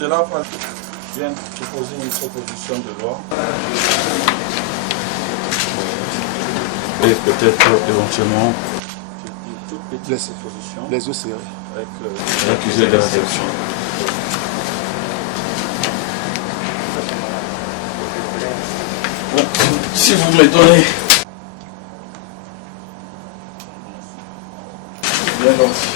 cela, je viens de proposer une proposition de loi. Et peut-être éventuellement toute petite proposition les OCR avec l'accusé de réception. Bon, si vous me donnez bien gentil.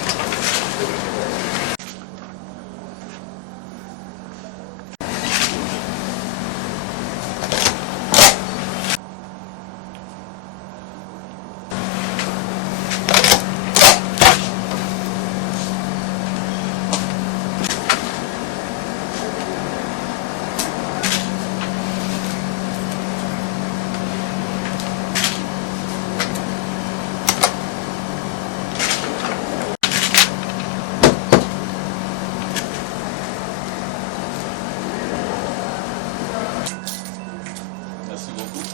Merci beaucoup.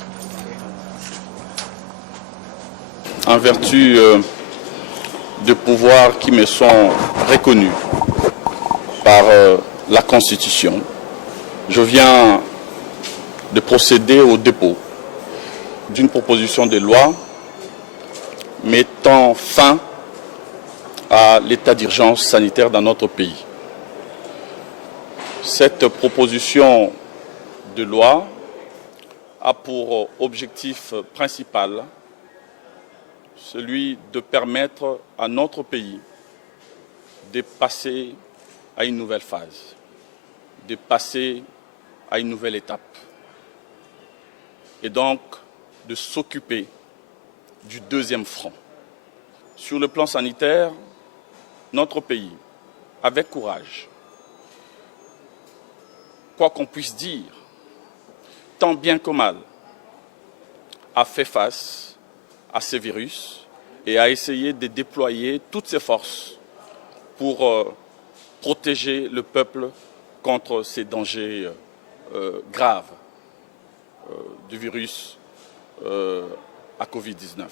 En vertu de pouvoirs qui me sont reconnus par la Constitution, je viens de procéder au dépôt d'une proposition de loi mettant fin à l'état d'urgence sanitaire dans notre pays. Cette proposition de loi a pour objectif principal celui de permettre à notre pays de passer à une nouvelle phase, de passer à une nouvelle étape, et donc de s'occuper du deuxième front. Sur le plan sanitaire, notre pays, avec courage, quoi qu'on puisse dire, tant bien que mal, a fait face à ces virus et a essayé de déployer toutes ses forces pour protéger le peuple contre ces dangers graves du virus à Covid-19.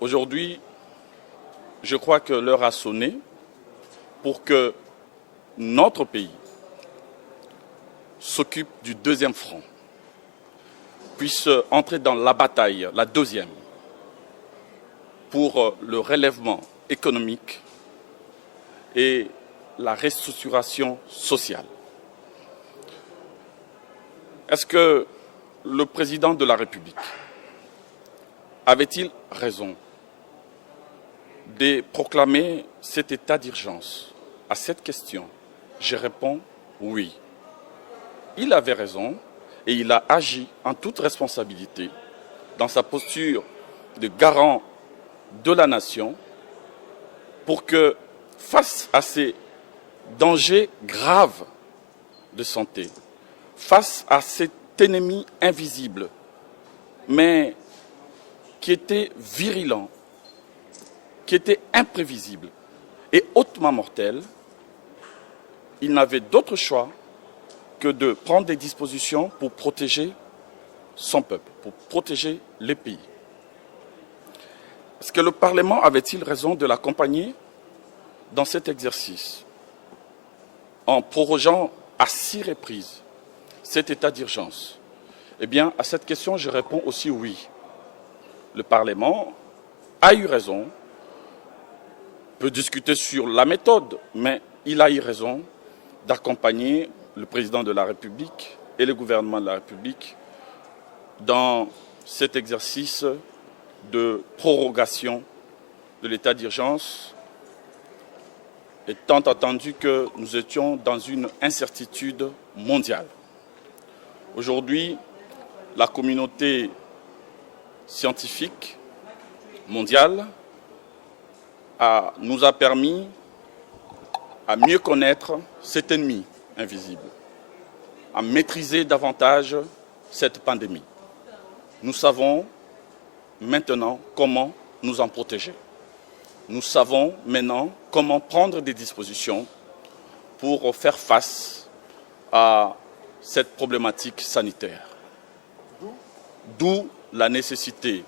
Aujourd'hui, je crois que l'heure a sonné pour que notre pays s'occupe du deuxième front, puisse entrer dans la bataille, la deuxième, pour le relèvement économique et la restructuration sociale. Est-ce que le président de la République avait-il raison de proclamer cet état d'urgence? À cette question, je réponds oui. Il avait raison et il a agi en toute responsabilité dans sa posture de garant de la nation pour que, face à ces dangers graves de santé, face à cet ennemi invisible, mais qui était virulent, qui était imprévisible et hautement mortel, il n'avait d'autre choix que de prendre des dispositions pour protéger son peuple, pour protéger les pays. Est-ce que le Parlement avait-il raison de l'accompagner dans cet exercice en prorogeant à 6 reprises cet état d'urgence? Eh bien, à cette question, je réponds aussi oui. Le Parlement a eu raison, peut discuter sur la méthode, mais il a eu raison d'accompagner le président de la République et le gouvernement de la République dans cet exercice de prorogation de l'état d'urgence, étant entendu que nous étions dans une incertitude mondiale. Aujourd'hui, la communauté scientifique mondiale nous a permis à mieux connaître cet ennemi invisible, à maîtriser davantage cette pandémie. Nous savons maintenant comment nous en protéger. Nous savons maintenant comment prendre des dispositions pour faire face à cette problématique sanitaire. D'où la nécessité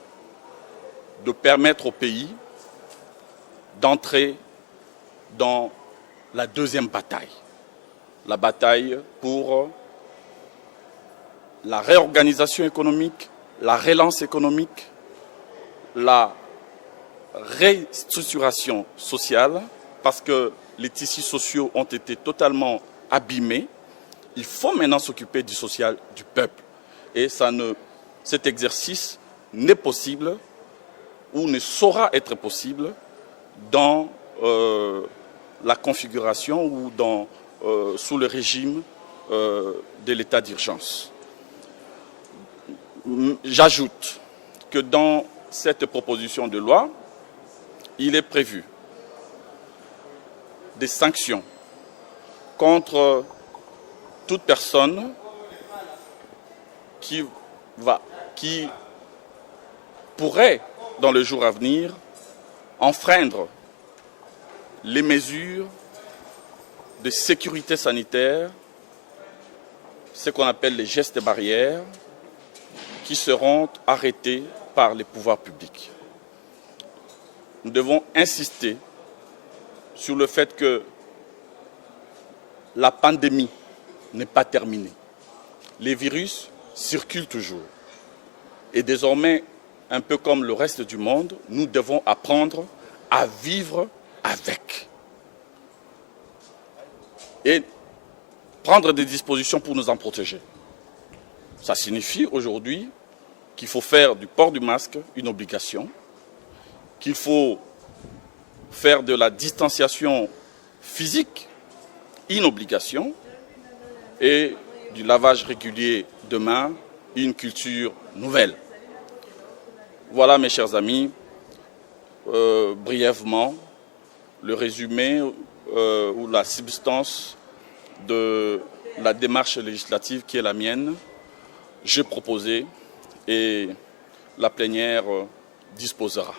de permettre au pays d'entrer dans la deuxième bataille. La bataille pour la réorganisation économique, la relance économique, la restructuration sociale, parce que les tissus sociaux ont été totalement abîmés. Il faut maintenant s'occuper du social du peuple. Et cet exercice n'est possible ou ne saura être possible dans la configuration ou sous le régime de l'état d'urgence. J'ajoute que dans cette proposition de loi, il est prévu des sanctions contre toute personne qui pourrait, dans le jour à venir, enfreindre les mesures de sécurité sanitaire, ce qu'on appelle les gestes barrières, qui seront arrêtés par les pouvoirs publics. Nous devons insister sur le fait que la pandémie n'est pas terminée. Les virus circulent toujours. Et désormais, un peu comme le reste du monde, nous devons apprendre à vivre avec. Et prendre des dispositions pour nous en protéger. Ça signifie aujourd'hui qu'il faut faire du port du masque une obligation, qu'il faut faire de la distanciation physique une obligation et du lavage régulier de mains une culture nouvelle. Voilà, mes chers amis, brièvement, le résumé ou la substance de la démarche législative qui est la mienne. J'ai proposé et la plénière disposera.